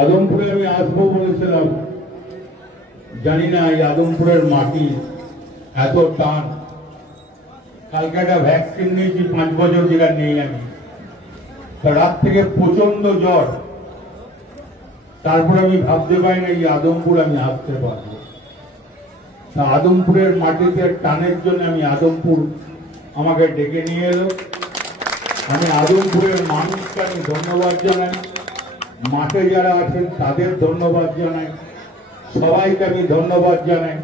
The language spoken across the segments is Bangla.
আদমপুরে আমি আসবো বলেছিলাম, জানি না এই আদমপুরের মাটি এত টান। কালকে একটা ভ্যাকসিন নিয়েছি, 5 বছর যেটা নেই আমি, রাত থেকে প্রচন্ড জ্বর। তারপর আমি ভাবতে পারি না এই আদমপুর আমি আসতে পারবো। আদমপুরের মাটিতে টানের জন্য আমি আদমপুর আমাকে ডেকে নিয়ে এলো। আমি আদমপুরের মানুষকে আমি ধন্যবাদ জানাই, মাঠে যারা আছেন তাদের ধন্যবাদ জানাই, সবাইকে আমি ধন্যবাদ জানাই।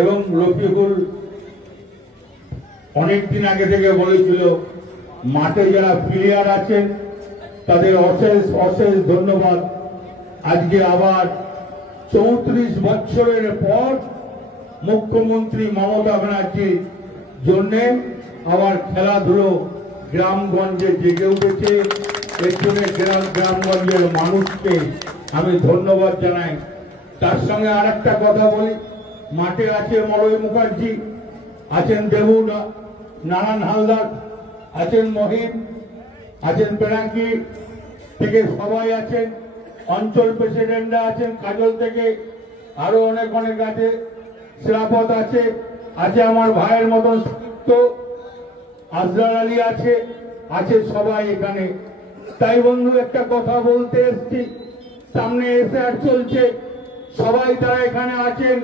এবং রফিকুল অনেকদিন আগে থেকে বলেছিল মাঠে যারা প্লেয়ার আছেন তাদের অশেষ অশেষ ধন্যবাদ। আজকে আবার 34 বছরের পর মুখ্যমন্ত্রী মমতা ব্যানার্জির জন্যে আবার খেলাধুলো গ্রামগঞ্জে জেগে উঠেছে। এর জন্য গ্রামগঞ্জের মানুষকে আমি ধন্যবাদ জানাই। তার সঙ্গে আর একটা কথা বলি, মাঠে আছে মলয় মুখার্জি, আছেন দেবু নারায়ণ হালদার, আছেন মহিম, আছেন পেনাকি থেকে সবাই আছেন, অঞ্চল প্রেসিডেন্টরা আছেন কাজল থেকে, আরো অনেক অনেক আছে, শিলাপত আছে, আছে আমার ভাইয়ের মতন তো আজরার আলী আছে সবাই এখানে। তাই বন্ধু একটা কথা বলতে এসছি, সামনে এসআর চলছে, সবাই তারা এখানে আছেন।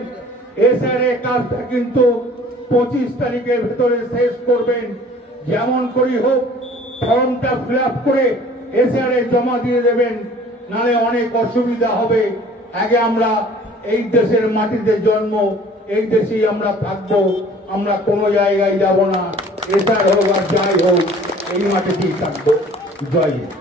এসআর এর কাজটা কিন্তু 25 তারিখের ভেতরে শেষ করবেন। যেমন করি হোক ফর্মটা ফিল আপ করে এসআর এ জমা দিয়ে দেবেন, নালে অনেক অসুবিধা হবে। আগে আমরা এই দেশের মাটিতে জন্ম, এই দেশেই আমরা থাকবো, আমরা কোনো জায়গায় যাব না। এসআর হোক আর যাই হোক এই মাটিতেই থাকবো। জয় হিন্দ।